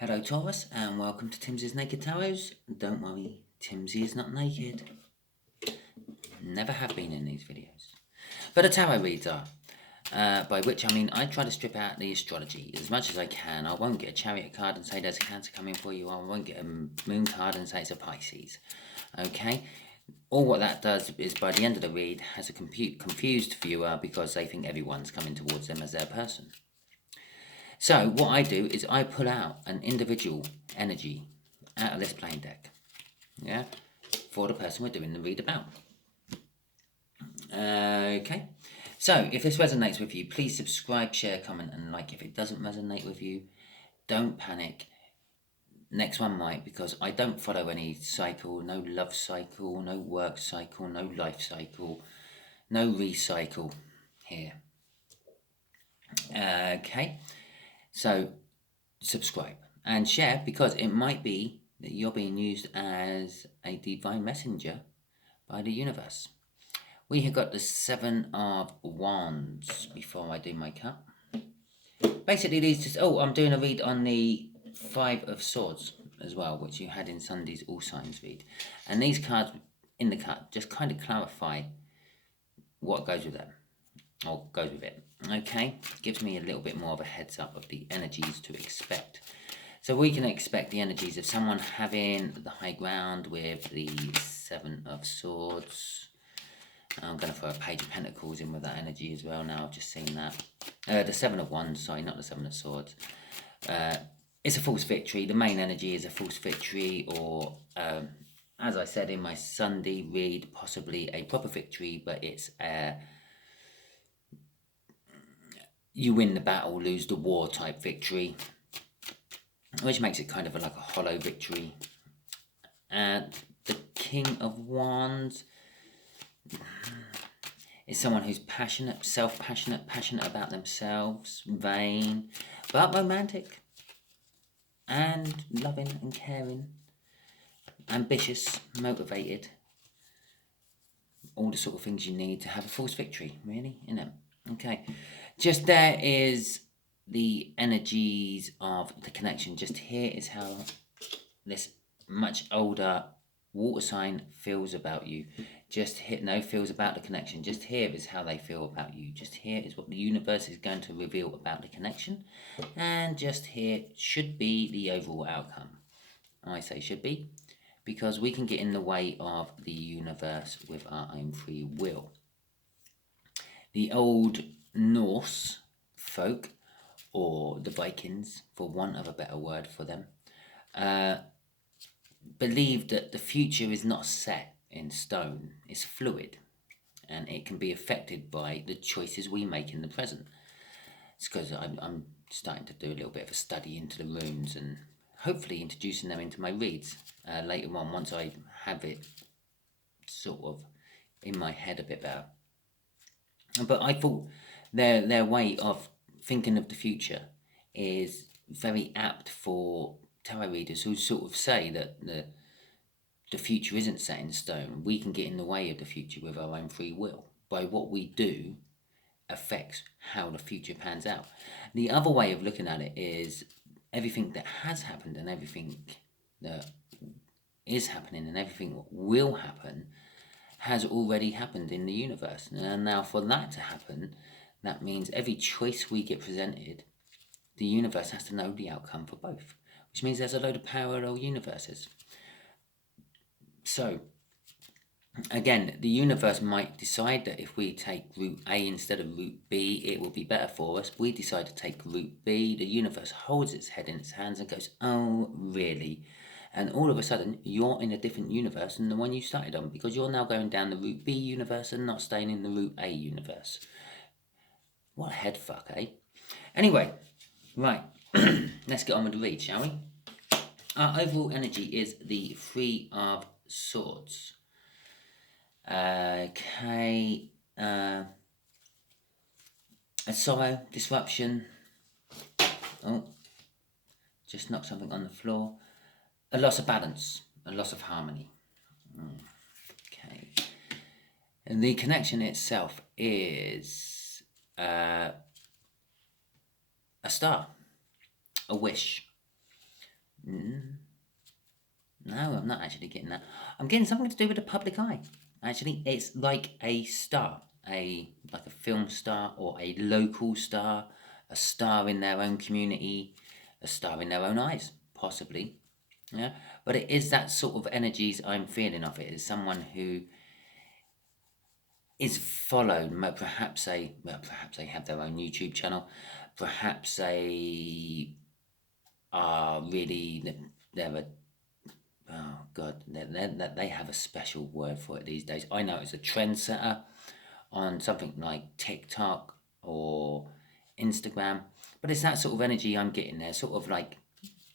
Hello Taurus and welcome to Timsy's Naked Tarot. Don't worry, Timsy is not naked. Never have been in these videos. But a tarot reads are. By which I mean I try to strip out the astrology as much as I can. I won't get a chariot card and say there's a Cancer coming for you. I won't get a moon card and say it's a Pisces. Okay? All what that does is by the end of the read has a confused viewer because they think everyone's coming towards them as their person. So what I do is I pull out an individual energy out of this playing deck, yeah, for the person we're doing the read about. Okay, so if this resonates with you, please subscribe, share, comment, and like. If it doesn't resonate with you, don't panic. Next one might, because I don't follow any cycle, no love cycle, no work cycle, no life cycle, no recycle here. Okay. So, subscribe and share because it might be that you're being used as a divine messenger by the universe. We have got the Seven of Wands before I do my cut. Basically, these just. Oh, I'm doing a read on the Five of Swords as well, which you had in Sunday's All Signs read. And these cards in the cut just kind of clarify what goes with them, or goes with it. Okay, gives me a little bit more of a heads up of the energies to expect. So we can expect the energies of someone having the high ground with the Seven of Swords. I'm going to throw a Page of Pentacles in with that energy as well now. I've just seen that. The Seven of Wands, sorry, not the Seven of Swords. It's a false victory. The main energy is a false victory, or as I said in my Sunday read, possibly a proper victory, but it's you win the battle, lose the war type victory, which makes it kind of like a hollow victory. And the King of Wands is someone who's passionate, self-passionate, passionate about themselves, vain, but romantic, and loving and caring, ambitious, motivated, all the sort of things you need to have a false victory, really, innit? Okay, just there is the energies of the connection. Just here is how this much older water sign feels about you. Just here, no, feels about the connection. Just here is how they feel about you. Just here is what the universe is going to reveal about the connection. And just here should be the overall outcome. I say should be, because we can get in the way of the universe with our own free will. The old Norse folk, or the Vikings, for want of a better word for them, believed that the future is not set in stone, it's fluid, and it can be affected by the choices we make in the present. It's because I'm starting to do a little bit of a study into the runes and hopefully introducing them into my reads later on, once I have it sort of in my head a bit better. But I thought their way of thinking of the future is very apt for tarot readers who sort of say that the future isn't set in stone. We can get in the way of the future with our own free will. By what we do affects how the future pans out. The other way of looking at it is everything that has happened and everything that is happening and everything that will happen has already happened in the universe. And now for that to happen, that means every choice we get presented, the universe has to know the outcome for both, which means there's a load of parallel universes. So, again, the universe might decide that if we take route A instead of route B, it will be better for us. We decide to take route B, the universe holds its head in its hands and goes, oh, really? And all of a sudden, you're in a different universe than the one you started on, because you're now going down the route B universe and not staying in the route A universe. What a head fuck, eh? Anyway, right, let's get on with the read, shall we? Our overall energy is the Three of Swords. Okay, a sorrow, disruption. Oh, just knocked something on the floor. A loss of balance, a loss of harmony. Okay, and the connection itself is a star, a wish, No, I'm not actually getting that. I'm getting something to do with the public eye. Actually, it's like a star, like a film star or a local star, a star in their own community, a star in their own eyes, possibly. Yeah, but it is that sort of energies I'm feeling of it. Is someone who is followed. Perhaps they have their own YouTube channel. Perhaps they are really they're a oh god they have a special word for it these days. I know it's a trendsetter on something like TikTok or Instagram, but it's that sort of energy I'm getting there, sort of like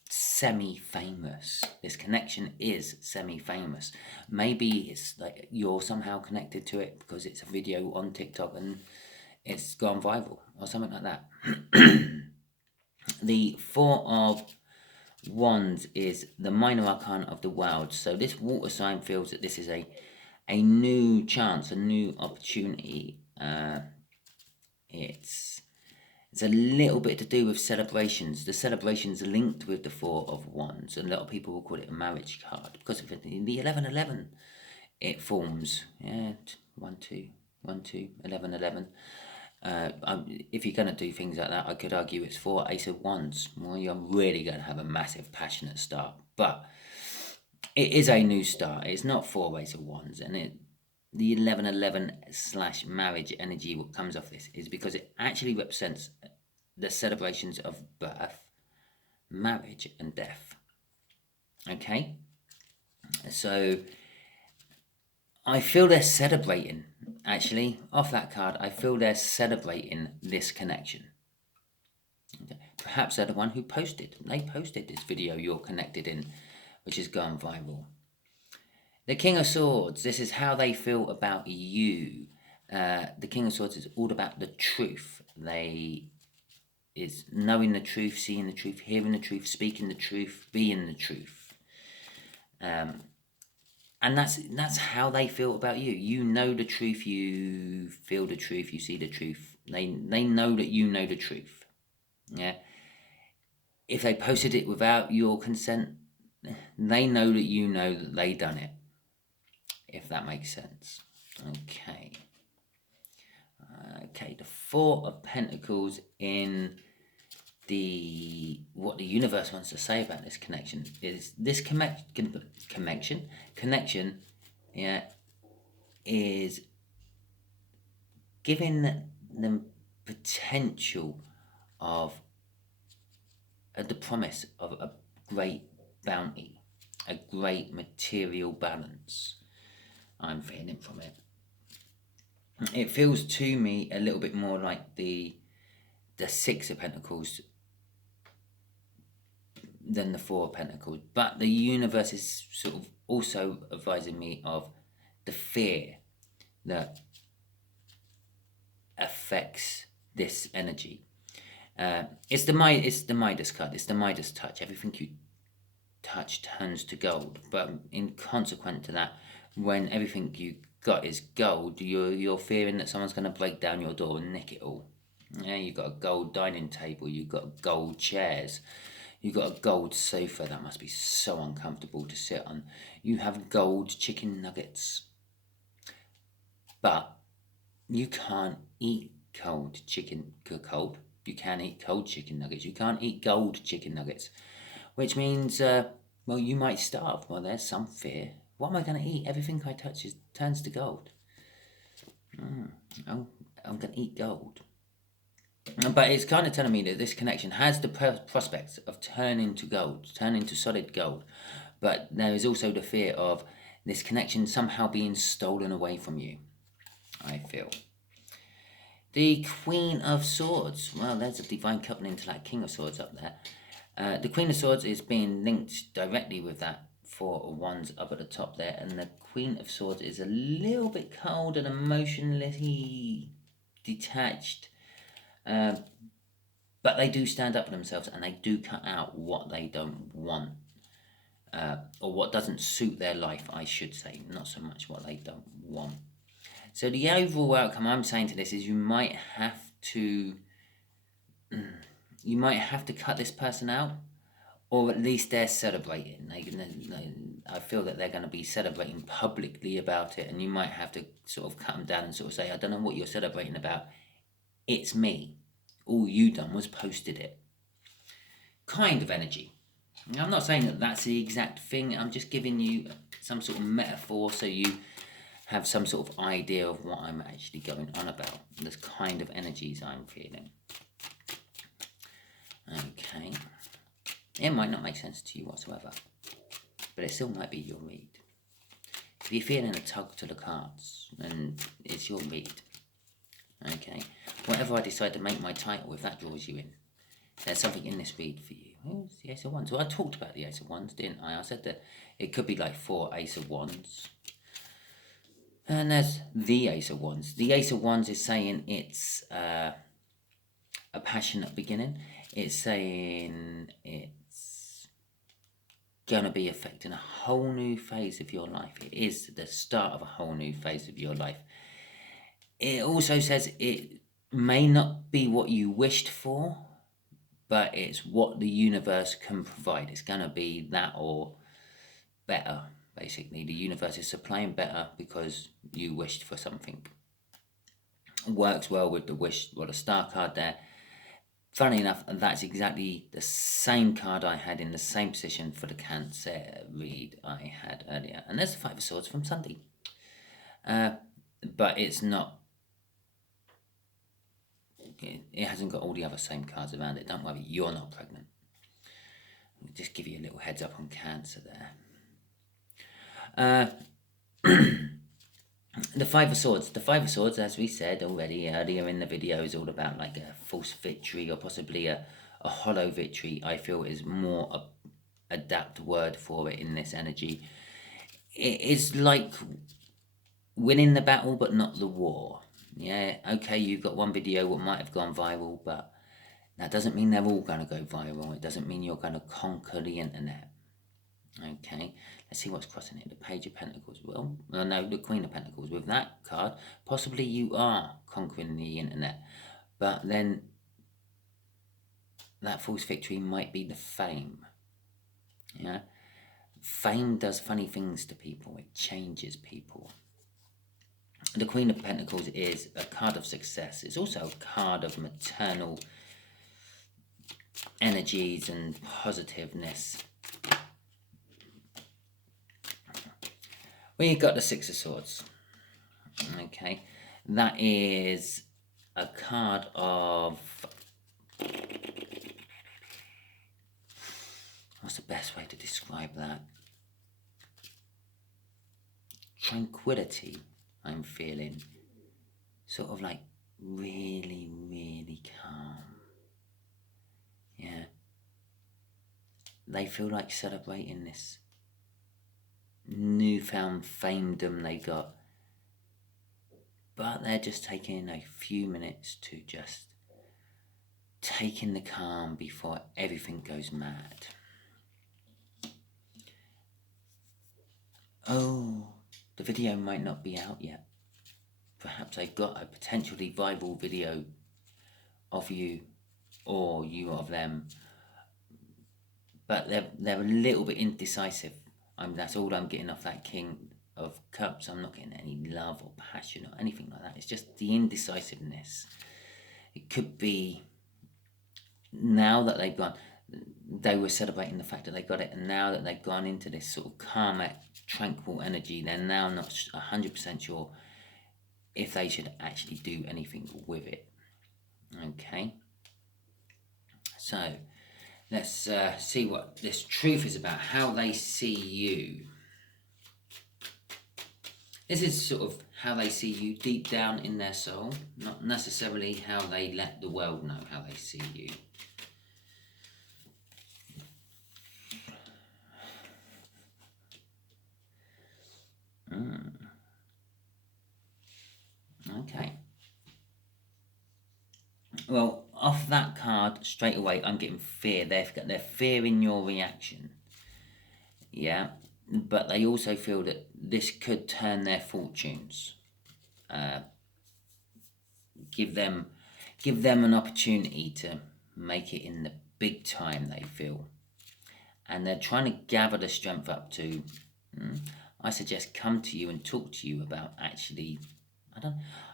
semi-famous. This connection is semi-famous. Maybe it's like you're somehow connected to it because it's a video on TikTok and it's gone viral or something like that. The Four of Wands is the minor arcana of the world. So this water sign feels that this is a new chance, a new opportunity. It's a little bit to do with celebrations. The celebrations are linked with the Four of Wands, and a lot of people will call it a marriage card because of it. In the 1111, it forms 1 2 1 2 11 11. If you're going to do things like that, I could argue it's 4 Ace of Wands. Well, you're really going to have a massive, passionate start, but it is a new start. It's not 4 Ace of Wands, and the 1111/marriage energy, what comes off this is because it actually represents the celebrations of birth, marriage, and death. Okay? So I feel they're celebrating, actually, off that card, I feel they're celebrating this connection. Okay. Perhaps they're the one who posted. They posted this video you're connected in, which has gone viral. The King of Swords, this is how they feel about you. The King of Swords is all about the truth. Is knowing the truth, seeing the truth, hearing the truth, speaking the truth, being the truth. And that's how they feel about you. You know the truth, you feel the truth, you see the truth. They know that you know the truth. Yeah. If they posted it without your consent, they know that you know that they done it. If that makes sense. Okay. The Four of Pentacles in what the universe wants to say about this connection is this connection, is giving them potential of the promise of a great bounty, a great material balance. I'm feeling from it. It feels to me a little bit more like the Six of Pentacles than the Four of Pentacles, but the universe is sort of also advising me of the fear that affects this energy. It's the Midas card. It's the Midas touch. Everything you touch turns to gold. But in consequence to that, when everything you got is gold, you're fearing that someone's going to break down your door and nick it all. Yeah, you've got a gold dining table. You've got gold chairs. You've got a gold sofa that must be so uncomfortable to sit on. You have gold chicken nuggets. But you can't eat cold chicken cold. You can eat cold chicken nuggets. You can't eat gold chicken nuggets. Which means, well, you might starve. Well, there's some fear. What am I going to eat? Everything I touch turns to gold. I'm going to eat gold. But it's kind of telling me that this connection has the prospects of turning to gold, turning to solid gold. But there is also the fear of this connection somehow being stolen away from you, I feel. The Queen of Swords. Well, there's a divine coupling to that King of Swords up there. The Queen of Swords is being linked directly with that Four of Wands up at the top there. And the Queen of Swords is a little bit cold and emotionally detached. But they do stand up for themselves and they do cut out what they don't want. Or what doesn't suit their life, I should say. Not so much what they don't want. So the overall outcome I'm saying to this is you might have to cut this person out, or at least they're celebrating. I feel that they're going to be celebrating publicly about it, and you might have to sort of cut them down and sort of say, I don't know what you're celebrating about. It's me. All you done was posted it. Kind of energy. Now, I'm not saying that that's the exact thing. I'm just giving you some sort of metaphor so you have some sort of idea of what I'm actually going on about. This kind of energies I'm feeling. Okay. It might not make sense to you whatsoever, but it still might be your read. If you're feeling a tug to the cards, then it's your read. Okay. Whatever I decide to make my title, if that draws you in, there's something in this read for you. Oh, it's the Ace of Wands. Well, I talked about the Ace of Wands, didn't I? I said that it could be like 4 Ace of Wands. And there's the Ace of Wands. The Ace of Wands is saying it's a passionate beginning. It's saying it's going to be affecting a whole new phase of your life. It is the start of a whole new phase of your life. It also says it may not be what you wished for, but it's what the universe can provide. It's going to be that or better, basically. The universe is supplying better because you wished for something. It works well with the wish, well, the star card there. Funny enough, that's exactly the same card I had in the same position for the Cancer read I had earlier. And there's the 5 of Swords from Sunday. But it's not... It hasn't got all the other same cards around it. Don't worry, you're not pregnant. I'll just give you a little heads up on Cancer there. The 5 of Swords. The 5 of Swords, as we said already earlier in the video, is all about like a false victory or possibly a hollow victory. I feel is more a adapt word for it in this energy. It is like winning the battle but not the war. Yeah, okay, you've got one video what might have gone viral, but that doesn't mean they're all going to go viral. It doesn't mean you're going to conquer the internet. Okay, let's see what's crossing it. The Page of Pentacles. Well, no, the Queen of Pentacles. With that card, possibly you are conquering the internet, but then that false victory might be the fame. Yeah, fame does funny things to people. It changes people. The Queen of Pentacles is a card of success. It's also a card of maternal energies and positiveness. Well, you've got the 6 of Swords. Okay, that is a card of... What's the best way to describe that? Tranquility, I'm feeling. Sort of like really, really calm. Yeah. They feel like celebrating this newfound famedom they got. But they're just taking a few minutes to just take in the calm before everything goes mad. Oh, the video might not be out yet. Perhaps they've got a potentially viral video of you or you of them. But they're a little bit indecisive. That's all I'm getting off that King of Cups. I'm not getting any love or passion or anything like that. It's just the indecisiveness. It could be now that they've gone, they were celebrating the fact that they got it, and now that they've gone into this sort of calm, tranquil energy, they're now not 100% sure if they should actually do anything with it. Okay, so let's see what this truth is about, how they see you. This is sort of how they see you deep down in their soul, not necessarily how they let the world know how they see you. Okay. Well, off that card, straight away, I'm getting fear. They're fearing your reaction. Yeah. But they also feel that this could turn their fortunes. Give them an opportunity to make it in the big time, they feel. and they're trying to gather the strength up to, I suggest, come to you and talk to you about actually,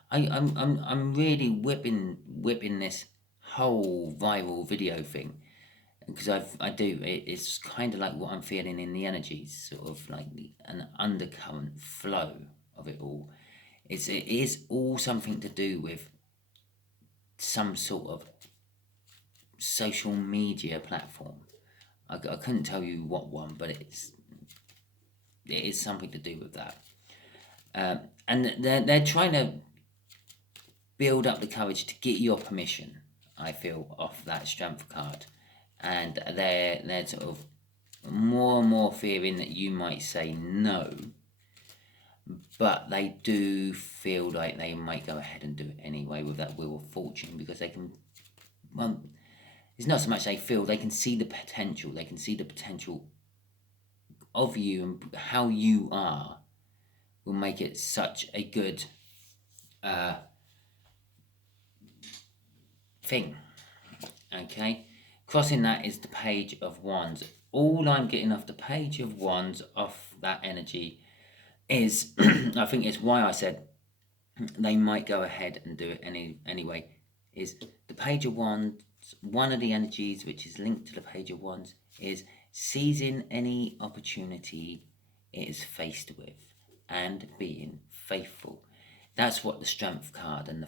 I'm really whipping this whole viral video thing, because it's kind of like what I'm feeling in the energies, sort of like an undercurrent flow of it all. It is all something to do with some sort of social media platform. I couldn't tell you what one, but it is something to do with that. And they're trying to build up the courage to get your permission, I feel, off that strength card. And they're sort of more and more fearing that you might say no, but they do feel like they might go ahead and do it anyway with that Wheel of Fortune, because they can, well, it's not so much they feel, they can see the potential. They can see the potential of you, and how you are will make it such a good thing. Okay, crossing that is the Page of Wands. All I'm getting off the Page of Wands, off that energy, is I think it's why I said they might go ahead and do it anyway, is the Page of Wands. One of the energies which is linked to the Page of Wands is seizing any opportunity it is faced with and being faithful. That's what the Strength card and the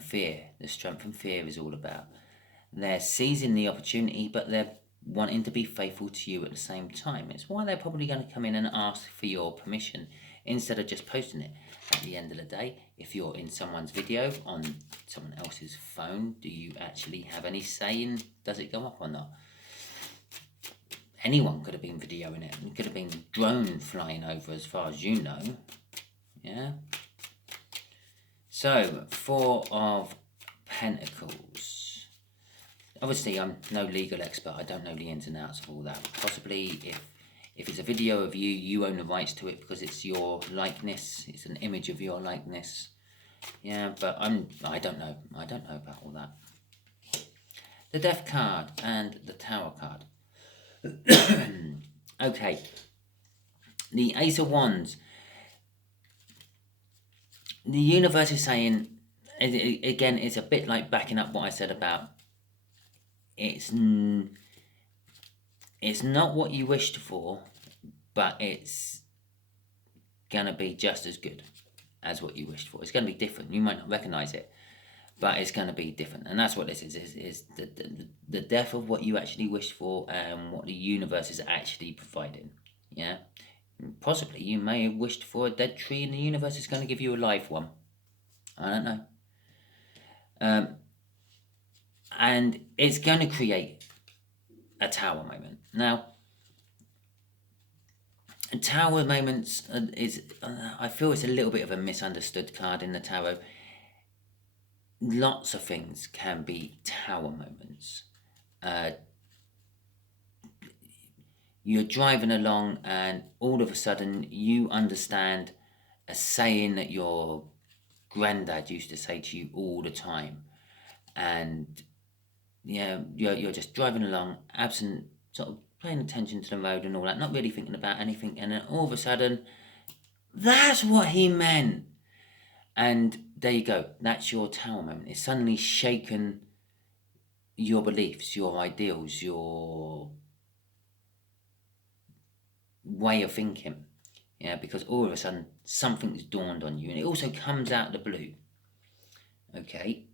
Strength and Fear is all about. They're seizing the opportunity, but they're wanting to be faithful to you at the same time. It's why they're probably going to come in and ask for your permission instead of just posting it. At the end of the day, if you're in someone's video on someone else's phone, do you actually have any say in does it go up or not? Anyone could have been videoing it. It could have been drone flying over, as far as you know. Yeah. So, Four of Pentacles. Obviously, I'm no legal expert. I don't know the ins and outs of all that. Possibly, if it's a video of you, you own the rights to it because it's your likeness. It's an image of your likeness. Yeah, but I don't know. I don't know about all that. The Death card and the Tower card. Okay. The Ace of Wands. The universe is saying, again, it's a bit like backing up what I said about it's not what you wished for, but it's going to be just as good as what you wished for. It's going to be different. You might not recognize it, but it's going to be different. And that's what this is the death of what you actually wished for and what the universe is actually providing. Yeah? Possibly you may have wished for a dead tree and the universe is going to give you a live one. I don't know. And it's going to create a tower moment. Now, a tower moments I feel it's a little bit of a misunderstood card in the tarot. Lots of things can be tower moments. You're driving along and all of a sudden you understand a saying that your granddad used to say to you all the time. And yeah, you're just driving along, absent, sort of paying attention to the road and all that, not really thinking about anything, and then all of a sudden, that's what he meant. And there you go, that's your tower moment. It's suddenly shaken your beliefs, your ideals, your way of thinking. Yeah, because all of a sudden, something's dawned on you, and it also comes out of the blue. Okay.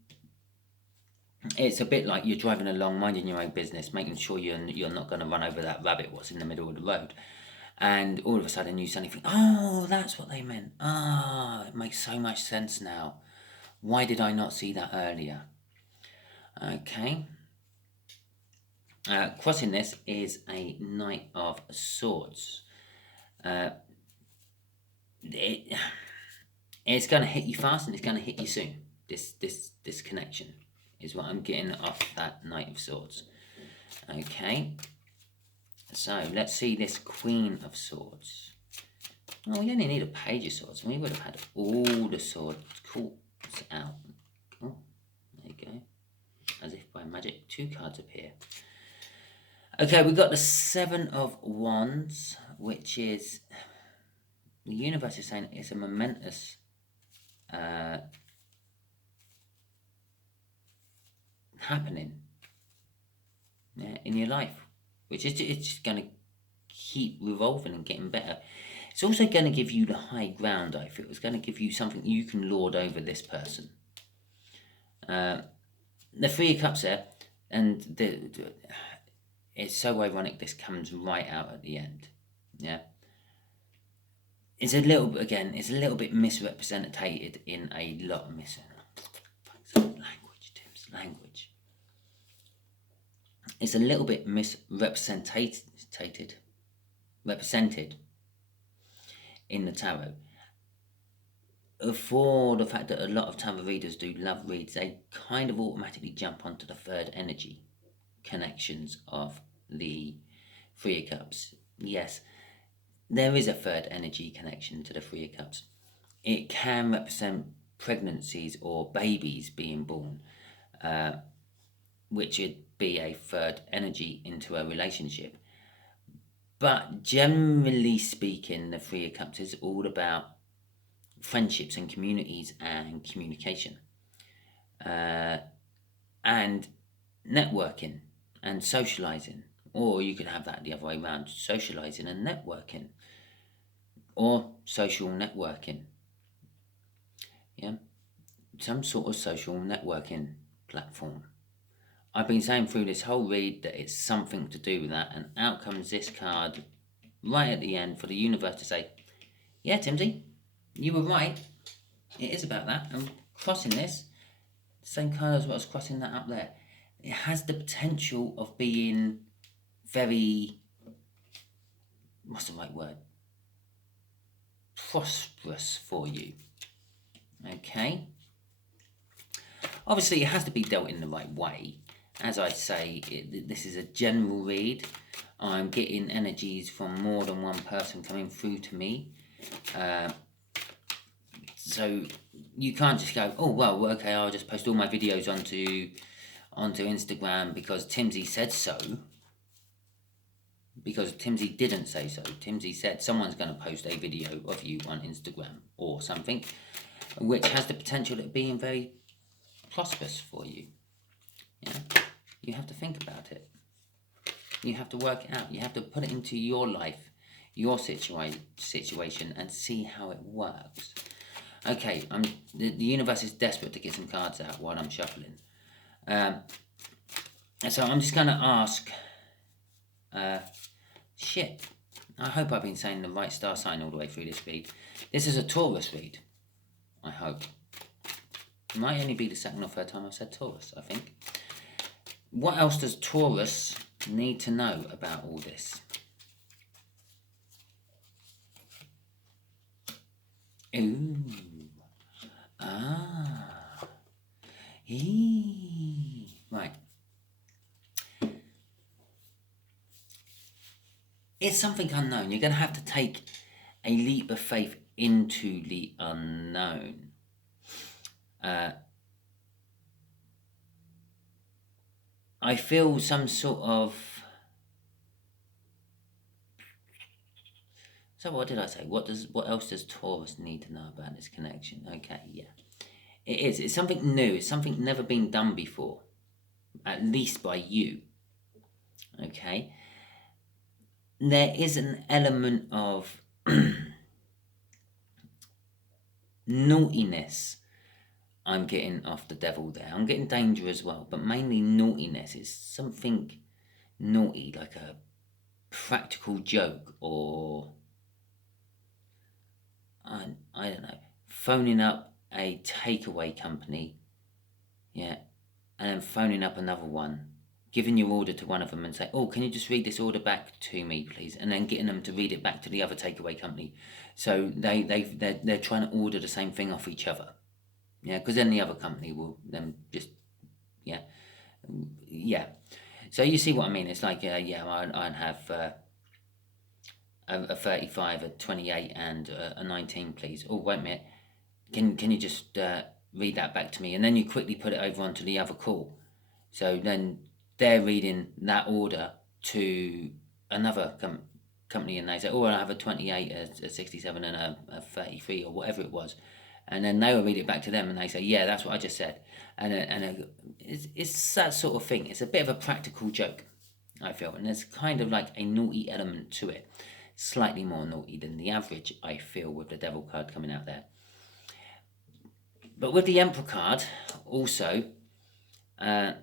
It's a bit like you're driving along, minding your own business, making sure you're not going to run over that rabbit what's in the middle of the road. And all of a sudden you suddenly think, oh, that's what they meant. It makes so much sense now. Why did I not see that earlier? Okay. Crossing this is a Knight of Swords. It's going to hit you fast and it's going to hit you soon. This connection is what I'm getting off that Knight of Swords. Okay. So, let's see this Queen of Swords. Oh, we only need a Page of Swords. We would have had all the swords courts out. Oh, there you go. As if by magic, 2 cards appear. Okay, we've got the Seven of Wands, which is, the universe is saying it's a momentous happening, yeah, in your life, which is it's just going to keep revolving and getting better. It's also going to give you the high ground, I feel. It's going to give you something you can lord over this person. The Three of Cups there, and it's so ironic this comes right out at the end. Yeah. It's a little bit misrepresented in a lot of language, Tim's language. It's a little bit represented in the tarot. For the fact that a lot of tarot readers do love reads, they kind of automatically jump onto the third energy connections of the Three of Cups. Yes, there is a third energy connection to the Three of Cups. It can represent pregnancies or babies being born, which would be a third energy into a relationship. But generally speaking, the Three of Cups is all about friendships and communities and communication, and networking and socializing. Or you could have that the other way around, socializing and networking, or social networking. Yeah, some sort of social networking platform. I've been saying through this whole read that it's something to do with that, and out comes this card right at the end for the universe to say, yeah, Timsy, you were right. It is about that. I'm crossing this. The same card as what I was crossing that up there. It has the potential of being very, what's the right word? Prosperous for you. Okay. Obviously, it has to be dealt in the right way. As I say, this is a general read. I'm getting energies from more than one person coming through to me. So you can't just go, oh, well, okay, I'll just post all my videos onto Instagram because Timsy said so. Because Timsy didn't say so. Timsy said someone's going to post a video of you on Instagram or something, which has the potential of being very prosperous for you. Yeah? You have to think about it. You have to work it out. You have to put it into your life, your situation, and see how it works. Okay, the universe is desperate to get some cards out while I'm shuffling. So I'm just going to ask... shit. I hope I've been saying the right star sign all the way through this read. This is a Taurus read. I hope. It might only be the second or third time I've said Taurus, I think. What else does Taurus need to know about all this? Ooh. Ah. Eee. Right. It's something unknown. You're going to have to take a leap of faith into the unknown. I feel some sort of... So what did I say? What else does Taurus need to know about this connection? Okay, yeah. It is. It's something new. It's something never been done before. At least by you. Okay? There is an element of naughtiness I'm getting off the devil there. I'm getting danger as well, but mainly naughtiness. It's something naughty, like a practical joke, or I don't know, phoning up a takeaway company, yeah, and then phoning up another one, giving your order to one of them and say, oh, can you just read this order back to me, please? And then getting them to read it back to the other takeaway company. So they're trying to order the same thing off each other. Yeah, because then the other company will then just, yeah. So you see what I mean? It's like, I'd have a 35, a 28, and a 19, please. Oh, wait a minute. Can you just read that back to me? And then you quickly put it over onto the other call. So then they're reading that order to another company, and they say, oh, I have a 28, a 67 and a 33 or whatever it was. And then they will read it back to them and they say, yeah, that's what I just said. And it's that sort of thing. It's a bit of a practical joke, I feel. And there's kind of like a naughty element to it. Slightly more naughty than the average, I feel, with the devil card coming out there. But with the Emperor card, also, I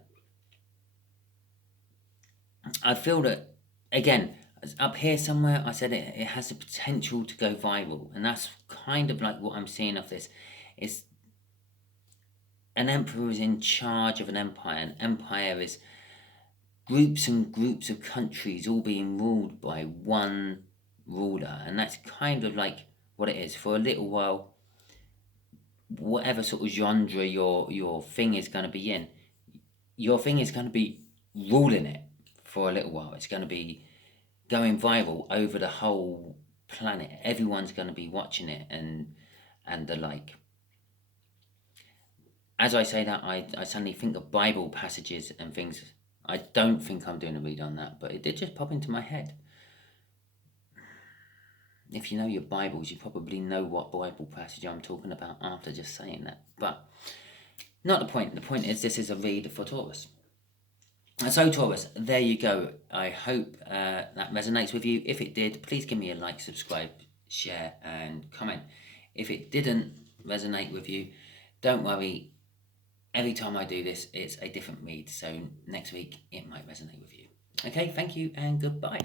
feel that, again, up here somewhere, I said it has the potential to go viral. And that's kind of like what I'm seeing of this. It's an emperor is in charge of an empire. An empire is groups and groups of countries all being ruled by one ruler. And that's kind of like what it is. For a little while, whatever sort of genre your thing is going to be in, your thing is going to be ruling it for a little while. It's going to be going viral over the whole planet. Everyone's going to be watching it and the like. As I say that, I suddenly think of Bible passages and things. I don't think I'm doing a read on that, but it did just pop into my head. If you know your Bibles, you probably know what Bible passage I'm talking about after just saying that. But not the point. The point is, this is a read for Taurus. So Taurus, there you go. I hope that resonates with you. If it did, please give me a like, subscribe, share and comment. If it didn't resonate with you, don't worry. Every time I do this, it's a different read. So next week, it might resonate with you. Okay, thank you and goodbye.